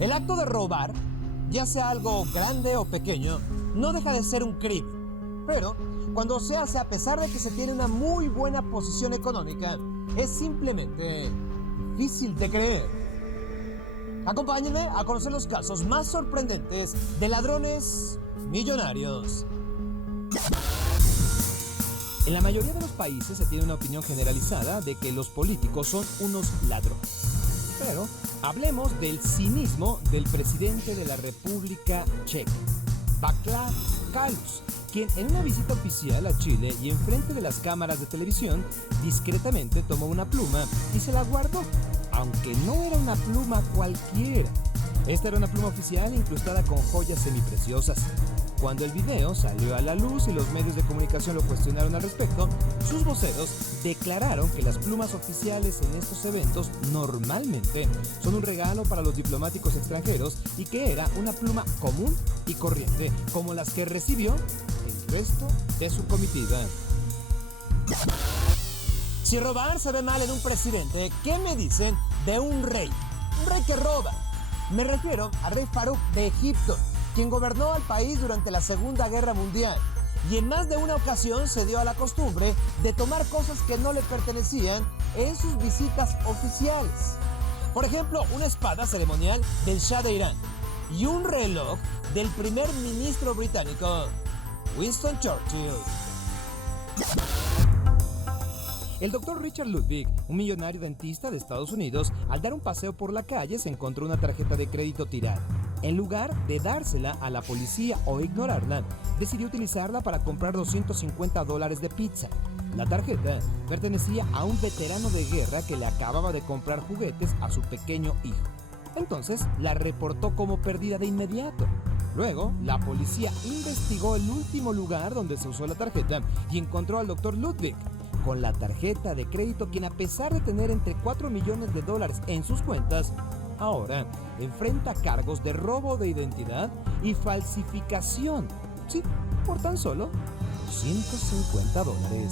El acto de robar, ya sea algo grande o pequeño, no deja de ser un crimen. Pero cuando se hace a pesar de que se tiene una muy buena posición económica, es simplemente difícil de creer. Acompáñenme a conocer los casos más sorprendentes de ladrones millonarios. En la mayoría de los países se tiene una opinión generalizada de que los políticos son unos ladrones. Pero hablemos del cinismo del presidente de la República Checa, Václav Klaus, quien en una visita oficial a Chile y enfrente de las cámaras de televisión, discretamente tomó una pluma y se la guardó, aunque no era una pluma cualquiera. Esta era una pluma oficial incrustada con joyas semipreciosas. Cuando el video salió a la luz y los medios de comunicación lo cuestionaron al respecto, sus voceros declararon que las plumas oficiales en estos eventos normalmente son un regalo para los diplomáticos extranjeros y que era una pluma común y corriente, como las que recibió el resto de su comitiva. Si robar se ve mal en un presidente, ¿qué me dicen de un rey? Un rey que roba. Me refiero al rey Farouk de Egipto, quien gobernó al país durante la Segunda Guerra Mundial y en más de una ocasión se dio a la costumbre de tomar cosas que no le pertenecían en sus visitas oficiales. Por ejemplo, una espada ceremonial del Shah de Irán y un reloj del primer ministro británico, Winston Churchill. El doctor Richard Ludwig, un millonario dentista de Estados Unidos, al dar un paseo por la calle se encontró una tarjeta de crédito tirada. En lugar de dársela a la policía o ignorarla, decidió utilizarla para comprar $250 de pizza. La tarjeta pertenecía a un veterano de guerra que le acababa de comprar juguetes a su pequeño hijo. Entonces la reportó como perdida de inmediato. Luego, la policía investigó el último lugar donde se usó la tarjeta y encontró al doctor Ludwig con la tarjeta de crédito, quien a pesar de tener entre $4 millones en sus cuentas, ahora enfrenta cargos de robo de identidad y falsificación. Sí, por tan solo $150.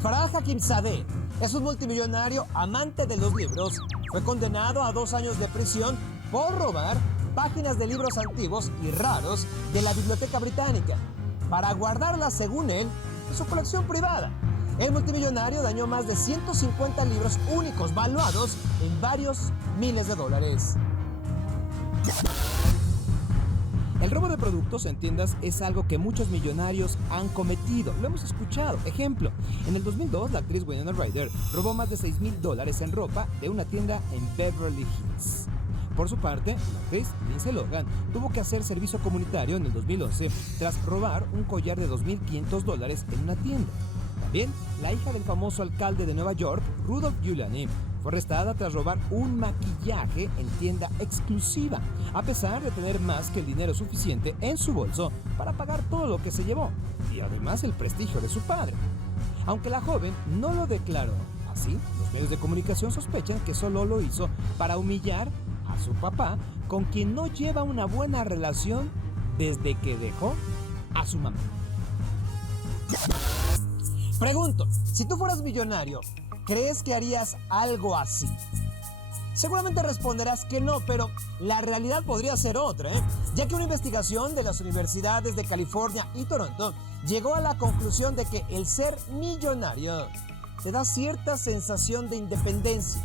Farah Hakimzadeh es un multimillonario amante de los libros. Fue condenado a 2 años de prisión por robar páginas de libros antiguos y raros de la Biblioteca Británica para guardarlas, según él, en su colección privada. El multimillonario dañó más de 150 libros únicos valuados en varios miles de dólares. El robo de productos en tiendas es algo que muchos millonarios han cometido. Lo hemos escuchado. Ejemplo, en el 2002 la actriz Winona Ryder robó más de $6,000 en ropa de una tienda en Beverly Hills. Por su parte, la actriz Lindsay Lohan tuvo que hacer servicio comunitario en el 2011 tras robar un collar de $2,500 en una tienda. También, la hija del famoso alcalde de Nueva York, Rudolph Giuliani, fue arrestada tras robar un maquillaje en tienda exclusiva, a pesar de tener más que el dinero suficiente en su bolso para pagar todo lo que se llevó, y además el prestigio de su padre. Aunque la joven no lo declaró así, los medios de comunicación sospechan que solo lo hizo para humillar a su papá, con quien no lleva una buena relación desde que dejó a su mamá. Pregunto, si tú fueras millonario, ¿crees que harías algo así? Seguramente responderás que no, pero la realidad podría ser otra, ya que una investigación de las universidades de California y Toronto llegó a la conclusión de que el ser millonario te da cierta sensación de independencia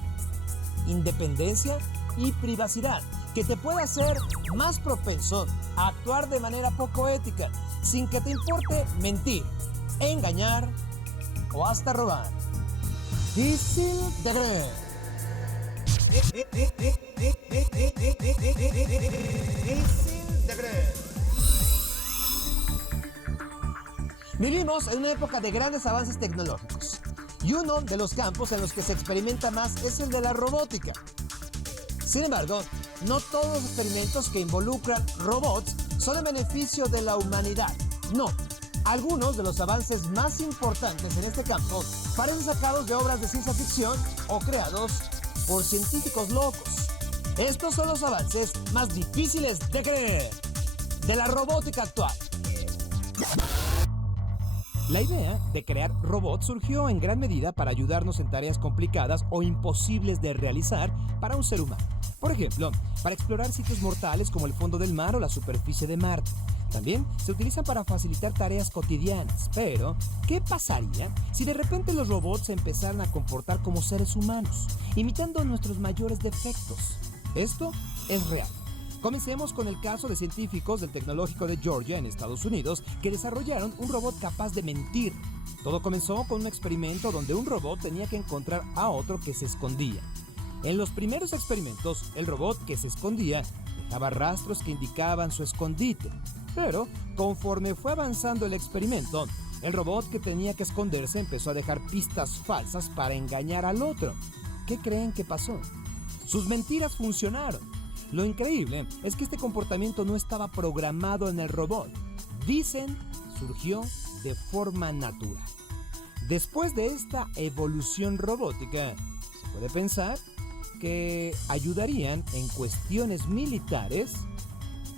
y privacidad, que te puede hacer más propenso a actuar de manera poco ética, sin que te importe mentir, engañar o hasta robar. Difícil de creer. Vivimos en una época de grandes avances tecnológicos y uno de los campos en los que se experimenta más es el de la robótica. Sin embargo, no todos los experimentos que involucran robots son en beneficio de la humanidad. No, algunos de los avances más importantes en este campo parecen sacados de obras de ciencia ficción o creados por científicos locos. Estos son los avances más difíciles de creer de la robótica actual. La idea de crear robots surgió en gran medida para ayudarnos en tareas complicadas o imposibles de realizar para un ser humano. Por ejemplo, para explorar sitios mortales como el fondo del mar o la superficie de Marte. También se utilizan para facilitar tareas cotidianas. Pero, ¿qué pasaría si de repente los robots se empezaran a comportar como seres humanos, imitando nuestros mayores defectos? Esto es real. Comencemos con el caso de científicos del Tecnológico de Georgia en Estados Unidos que desarrollaron un robot capaz de mentir. Todo comenzó con un experimento donde un robot tenía que encontrar a otro que se escondía. En los primeros experimentos, el robot que se escondía dejaba rastros que indicaban su escondite. Pero, conforme fue avanzando el experimento, el robot que tenía que esconderse empezó a dejar pistas falsas para engañar al otro. ¿Qué creen que pasó? Sus mentiras funcionaron. Lo increíble es que este comportamiento no estaba programado en el robot. Dicen, surgió de forma natural. Después de esta evolución robótica, se puede pensar que ayudarían en cuestiones militares,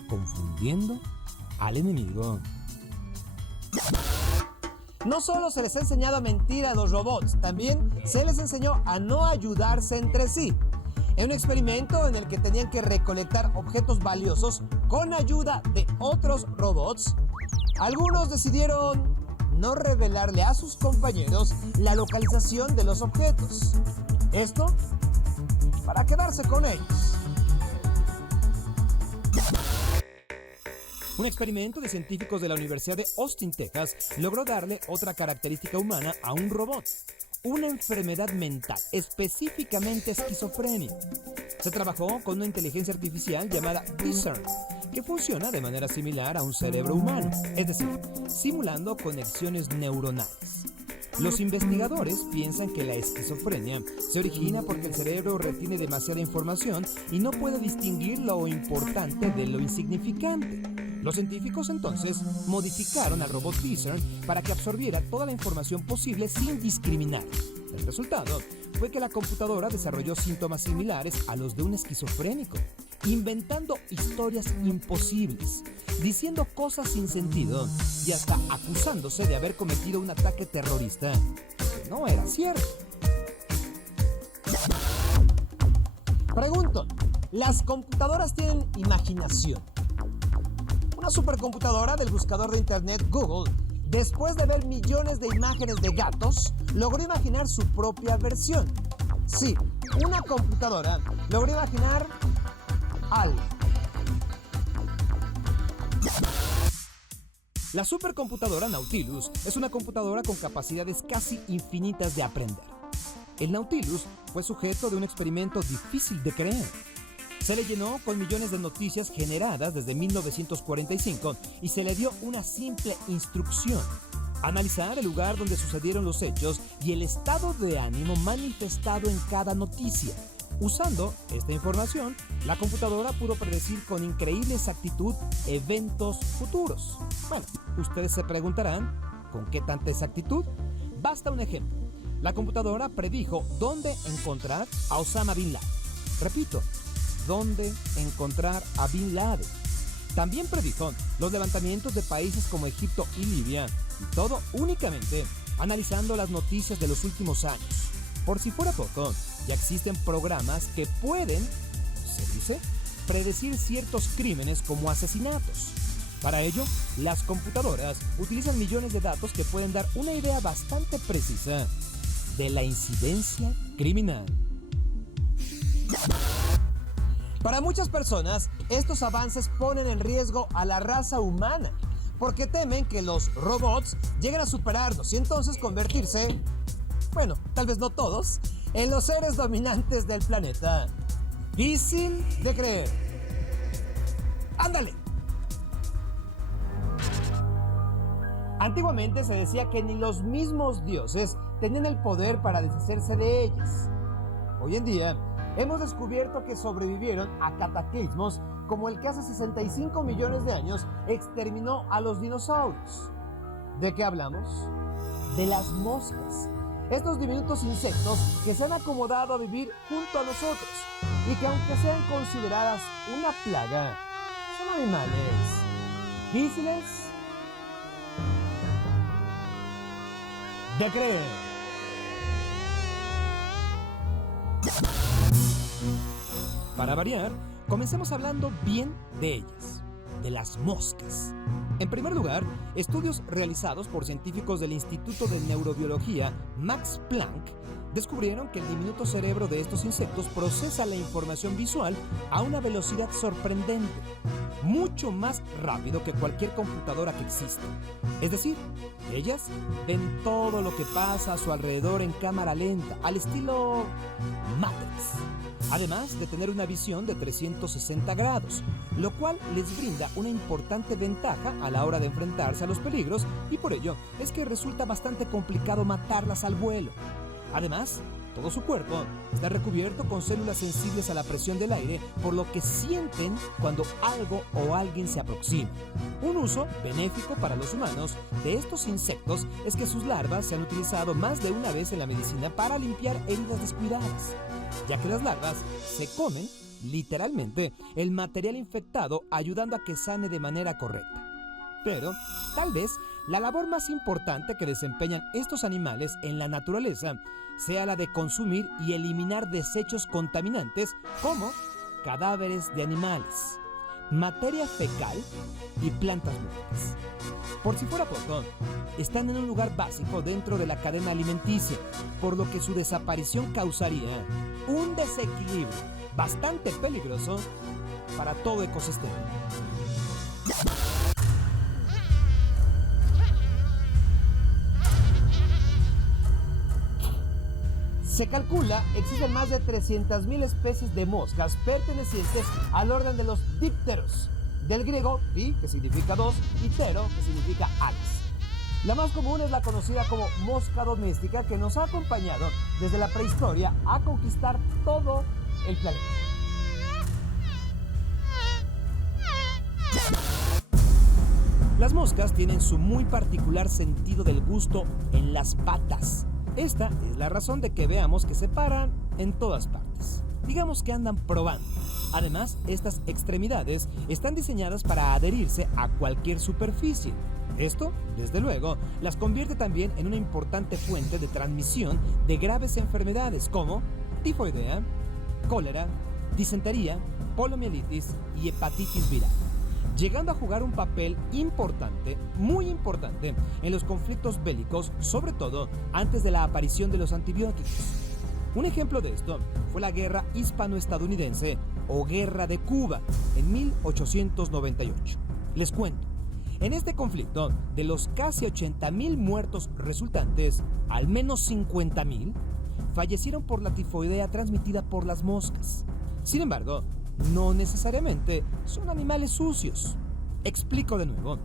confundiendo al enemigo. No solo se les ha enseñado a mentir a los robots, también se les enseñó a no ayudarse entre sí. En un experimento en el que tenían que recolectar objetos valiosos con ayuda de otros robots, algunos decidieron no revelarle a sus compañeros la localización de los objetos. Esto para quedarse con ellos. Un experimento de científicos de la Universidad de Austin, Texas, logró darle otra característica humana a un robot. Una enfermedad mental, específicamente esquizofrenia. Se trabajó con una inteligencia artificial llamada Discern, que funciona de manera similar a un cerebro humano, es decir, simulando conexiones neuronales. Los investigadores piensan que la esquizofrenia se origina porque el cerebro retiene demasiada información y no puede distinguir lo importante de lo insignificante. Los científicos entonces modificaron al robot Discern para que absorbiera toda la información posible sin discriminar. El resultado fue que la computadora desarrolló síntomas similares a los de un esquizofrénico, inventando historias imposibles, diciendo cosas sin sentido y hasta acusándose de haber cometido un ataque terrorista que no era cierto. Pregunto, ¿las computadoras tienen imaginación? Una supercomputadora del buscador de internet Google, después de ver millones de imágenes de gatos, logró imaginar su propia versión. Sí, una computadora logró imaginar algo. La supercomputadora Nautilus es una computadora con capacidades casi infinitas de aprender. El Nautilus fue sujeto de un experimento difícil de creer. Se le llenó con millones de noticias generadas desde 1945 y se le dio una simple instrucción: analizar el lugar donde sucedieron los hechos y el estado de ánimo manifestado en cada noticia. Usando esta información, la computadora pudo predecir con increíble exactitud eventos futuros. Bueno, ustedes se preguntarán, ¿con qué tanta exactitud? Basta un ejemplo. La computadora predijo dónde encontrar a Osama Bin Laden. Repito, dónde encontrar a Bin Laden. También predijo los levantamientos de países como Egipto y Libia, y todo únicamente analizando las noticias de los últimos años. Por si fuera poco, ya existen programas que pueden, se dice, predecir ciertos crímenes como asesinatos. Para ello, las computadoras utilizan millones de datos que pueden dar una idea bastante precisa de la incidencia criminal. Para muchas personas, estos avances ponen en riesgo a la raza humana, porque temen que los robots lleguen a superarnos y entonces convertirse, bueno, tal vez no todos, en los seres dominantes del planeta. Difícil de creer. ¡Ándale! Antiguamente se decía que ni los mismos dioses tenían el poder para deshacerse de ellas. Hoy en día, hemos descubierto que sobrevivieron a cataclismos como el que hace 65 millones de años exterminó a los dinosaurios. ¿De qué hablamos? De las moscas. Estos diminutos insectos que se han acomodado a vivir junto a nosotros y que, aunque sean consideradas una plaga, son animales difíciles de creer. Para variar, comencemos hablando bien de ellas, de las moscas. En primer lugar, estudios realizados por científicos del Instituto de Neurobiología Max Planck descubrieron que el diminuto cerebro de estos insectos procesa la información visual a una velocidad sorprendente, mucho más rápido que cualquier computadora que exista. Es decir, ellas ven todo lo que pasa a su alrededor en cámara lenta, al estilo Matrix. Además de tener una visión de 360 grados, lo cual les brinda una importante ventaja a la hora de enfrentarse a los peligros, y por ello es que resulta bastante complicado matarlas al vuelo. Además, todo su cuerpo está recubierto con células sensibles a la presión del aire, por lo que sienten cuando algo o alguien se aproxima. Un uso benéfico para los humanos de estos insectos es que sus larvas se han utilizado más de una vez en la medicina para limpiar heridas descuidadas, ya que las larvas se comen, literalmente, el material infectado, ayudando a que sane de manera correcta. Pero, tal vez, la labor más importante que desempeñan estos animales en la naturaleza sea la de consumir y eliminar desechos contaminantes como cadáveres de animales, materia fecal y plantas muertas. Por si fuera poco, están en un lugar básico dentro de la cadena alimenticia, por lo que su desaparición causaría un desequilibrio bastante peligroso para todo ecosistema. Se calcula existen más de 300.000 especies de moscas pertenecientes al orden de los dípteros, del griego di, que significa dos, y tero, que significa alas. La más común es la conocida como mosca doméstica, que nos ha acompañado desde la prehistoria a conquistar todo el planeta. Las moscas tienen su muy particular sentido del gusto en las patas. Esta es la razón de que veamos que se paran en todas partes. Digamos que andan probando. Además, estas extremidades están diseñadas para adherirse a cualquier superficie. Esto, desde luego, las convierte también en una importante fuente de transmisión de graves enfermedades como tifoidea, cólera, disentería, poliomielitis y hepatitis viral, llegando a jugar un papel importante, muy importante, en los conflictos bélicos, sobre todo antes de la aparición de los antibióticos. Un ejemplo de esto fue la Guerra Hispano-Estadounidense o Guerra de Cuba en 1898. Les cuento, en este conflicto, de los casi 80.000 muertos resultantes, al menos 50.000 fallecieron por la tifoidea transmitida por las moscas. Sin embargo, no necesariamente son animales sucios. Explico de nuevo.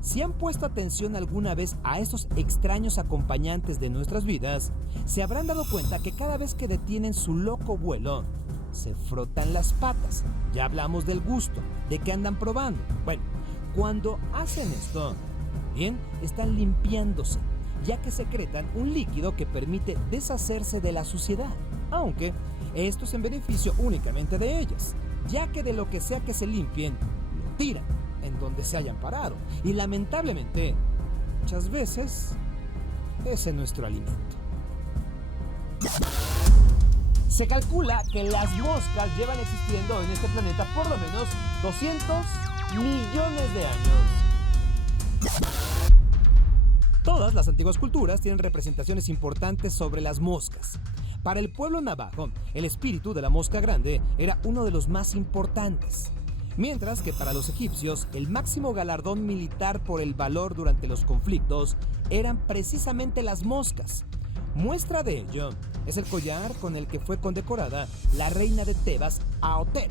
Si han puesto atención alguna vez a estos extraños acompañantes de nuestras vidas, se habrán dado cuenta que cada vez que detienen su loco vuelo, se frotan las patas. Ya hablamos del gusto, de que andan probando. Bueno, cuando hacen esto, bien, están limpiándose, ya que secretan un líquido que permite deshacerse de la suciedad, aunque esto es en beneficio únicamente de ellas, ya que de lo que sea que se limpien, lo tiran en donde se hayan parado. Y lamentablemente, muchas veces, ese es nuestro alimento. Se calcula que las moscas llevan existiendo en este planeta por lo menos 200 millones de años. Todas las antiguas culturas tienen representaciones importantes sobre las moscas. Para el pueblo navajo, el espíritu de la mosca grande era uno de los más importantes, mientras que para los egipcios el máximo galardón militar por el valor durante los conflictos eran precisamente las moscas. Muestra de ello es el collar con el que fue condecorada la reina de Tebas, Aotep,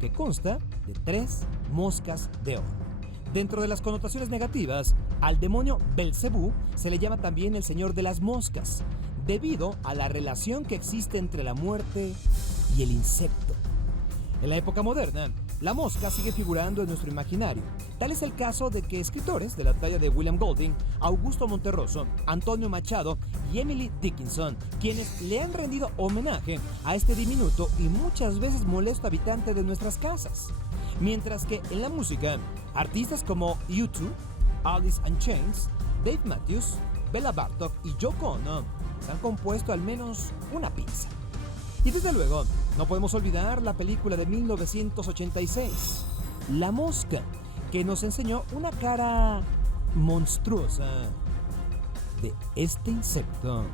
que consta de 3 moscas de oro. Dentro de las connotaciones negativas, al demonio Belcebú se le llama también el señor de las moscas, debido a la relación que existe entre la muerte y el insecto. En la época moderna, la mosca sigue figurando en nuestro imaginario. Tal es el caso de que escritores de la talla de William Golding, Augusto Monterroso, Antonio Machado y Emily Dickinson, quienes le han rendido homenaje a este diminuto y muchas veces molesto habitante de nuestras casas. Mientras que en la música, artistas como U2, Alice in Chains, Dave Matthews, Bela Bartok y Yoko Ono se han compuesto al menos una pieza. Y desde luego, no podemos olvidar la película de 1986, La Mosca, que nos enseñó una cara monstruosa de este insecto.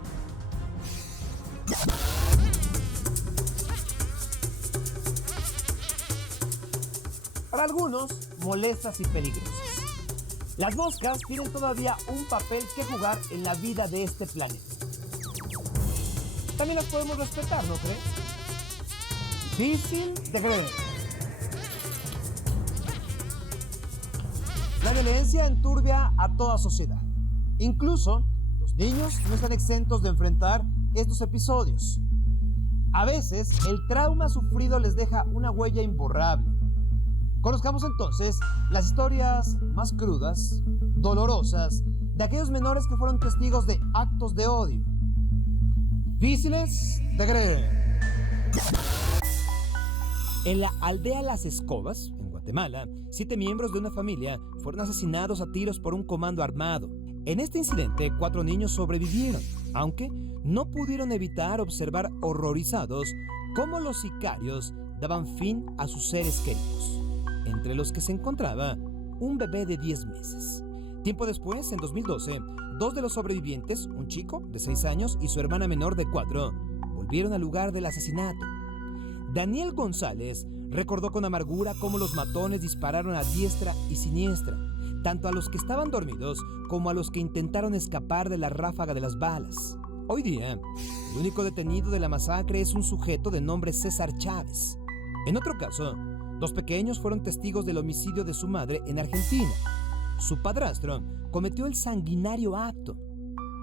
Para algunos, molestas y peligrosas. Las moscas tienen todavía un papel que jugar en la vida de este planeta. También las podemos respetar, ¿no crees? Difícil de creer. La violencia enturbia a toda sociedad. Incluso los niños no están exentos de enfrentar estos episodios. A veces, el trauma sufrido les deja una huella imborrable. Conozcamos entonces las historias más crudas, dolorosas, de aquellos menores que fueron testigos de actos de odio. Difíciles de creer. En la aldea Las Escobas, en Guatemala, 7 miembros de una familia fueron asesinados a tiros por un comando armado. En este incidente, 4 niños sobrevivieron, aunque no pudieron evitar observar horrorizados cómo los sicarios daban fin a sus seres queridos, entre los que se encontraba un bebé de 10 meses. Tiempo después, en 2012, 2 de los sobrevivientes, un chico de 6 años y su hermana menor de 4, volvieron al lugar del asesinato. Daniel González recordó con amargura cómo los matones dispararon a diestra y siniestra, tanto a los que estaban dormidos como a los que intentaron escapar de la ráfaga de las balas. Hoy día, el único detenido de la masacre es un sujeto de nombre César Chávez. En otro caso, 2 pequeños fueron testigos del homicidio de su madre en Argentina. Su padrastro cometió el sanguinario acto.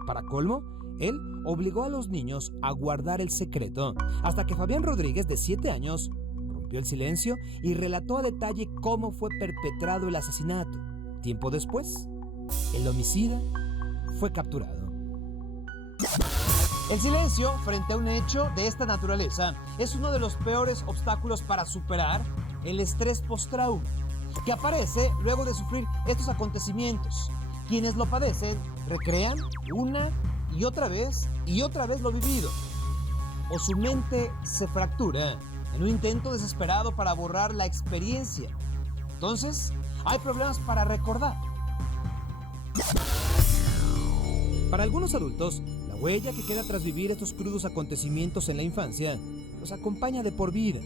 Para colmo, él obligó a los niños a guardar el secreto, hasta que Fabián Rodríguez, de 7 años, rompió el silencio y relató a detalle cómo fue perpetrado el asesinato. Tiempo después, el homicida fue capturado. El silencio frente a un hecho de esta naturaleza es uno de los peores obstáculos para superar el estrés postrauma, que aparece luego de sufrir estos acontecimientos. Quienes lo padecen recrean una y otra vez lo vivido, o su mente se fractura en un intento desesperado para borrar la experiencia. Entonces, hay problemas para recordar. Para algunos adultos, la huella que queda tras vivir estos crudos acontecimientos en la infancia los acompaña de por vida.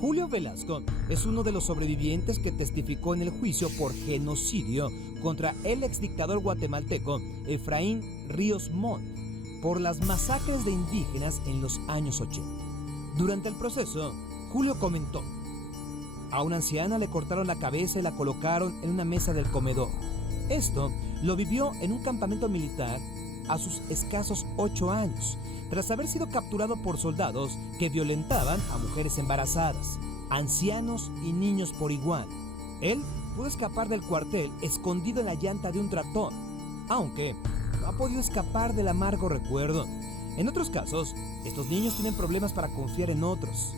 Julio Velasco es uno de los sobrevivientes que testificó en el juicio por genocidio contra el exdictador guatemalteco Efraín Ríos Montt por las masacres de indígenas en los años 80. Durante el proceso, Julio comentó: a una anciana le cortaron la cabeza y la colocaron en una mesa del comedor. Esto lo vivió en un campamento militar a sus escasos 8 años, tras haber sido capturado por soldados que violentaban a mujeres embarazadas, ancianos y niños por igual. Él pudo escapar del cuartel escondido en la llanta de un tractor, aunque no ha podido escapar del amargo recuerdo. En otros casos, estos niños tienen problemas para confiar en otros,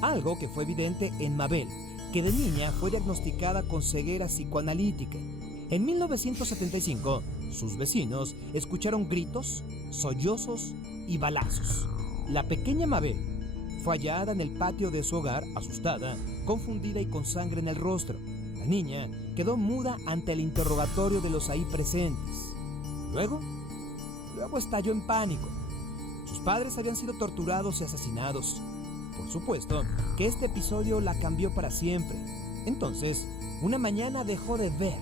algo que fue evidente en Mabel, que de niña fue diagnosticada con ceguera psicoanalítica. En 1975, sus vecinos escucharon gritos, sollozos y balazos. La pequeña Mabel fue hallada en el patio de su hogar, asustada, confundida y con sangre en el rostro. La niña quedó muda ante el interrogatorio de los ahí presentes. Luego estalló en pánico. Sus padres habían sido torturados y asesinados. Por supuesto que este episodio la cambió para siempre. Entonces, una mañana dejó de ver.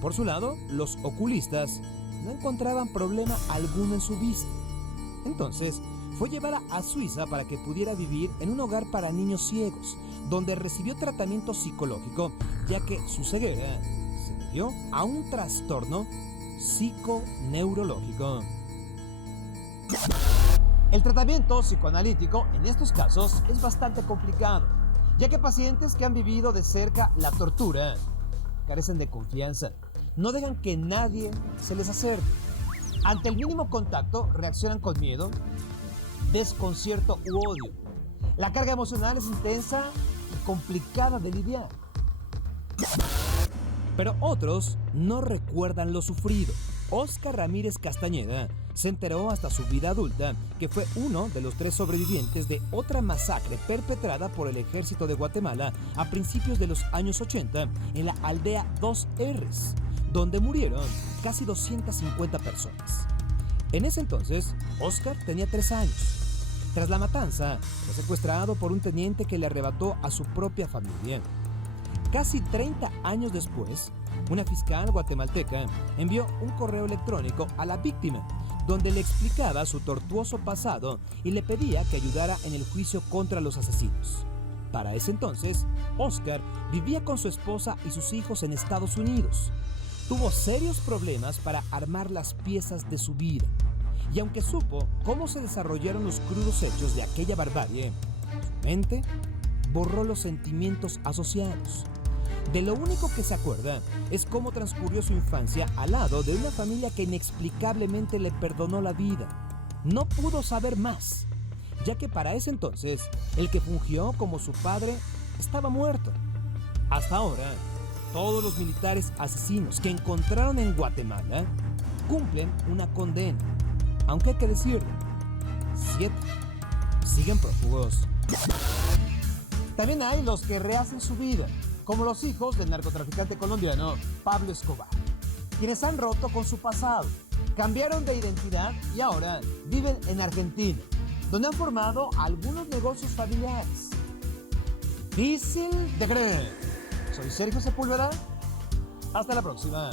Por su lado, los oculistas no encontraban problema alguno en su vista. Entonces, fue llevada a Suiza para que pudiera vivir en un hogar para niños ciegos, donde recibió tratamiento psicológico, ya que su ceguera se debió a un trastorno psiconeurológico. El tratamiento psicoanalítico en estos casos es bastante complicado, ya que pacientes que han vivido de cerca la tortura carecen de confianza. No dejan que nadie se les acerque. Ante el mínimo contacto reaccionan con miedo, desconcierto u odio. La carga emocional es intensa y complicada de lidiar. Pero otros no recuerdan lo sufrido. Óscar Ramírez Castañeda se enteró hasta su vida adulta que fue uno de los 3 sobrevivientes de otra masacre perpetrada por el ejército de Guatemala a principios de los años 80 en la aldea Dos R's, donde murieron casi 250 personas. En ese entonces, Óscar tenía 3 años. Tras la matanza, fue secuestrado por un teniente que le arrebató a su propia familia. Casi 30 años después, una fiscal guatemalteca envió un correo electrónico a la víctima, donde le explicaba su tortuoso pasado y le pedía que ayudara en el juicio contra los asesinos. Para ese entonces, Óscar vivía con su esposa y sus hijos en Estados Unidos. Tuvo serios problemas para armar las piezas de su vida. Y aunque supo cómo se desarrollaron los crudos hechos de aquella barbarie, su mente borró los sentimientos asociados. De lo único que se acuerda es cómo transcurrió su infancia al lado de una familia que inexplicablemente le perdonó la vida. No pudo saber más, ya que para ese entonces el que fungió como su padre estaba muerto. Hasta ahora, todos los militares asesinos que encontraron en Guatemala cumplen una condena, aunque hay que decirlo, 7 siguen prófugos. También hay los que rehacen su vida, como los hijos del narcotraficante colombiano Pablo Escobar, quienes han roto con su pasado, cambiaron de identidad y ahora viven en Argentina, donde han formado algunos negocios familiares. Difícil de creer. Soy Sergio Sepúlveda. Hasta la próxima.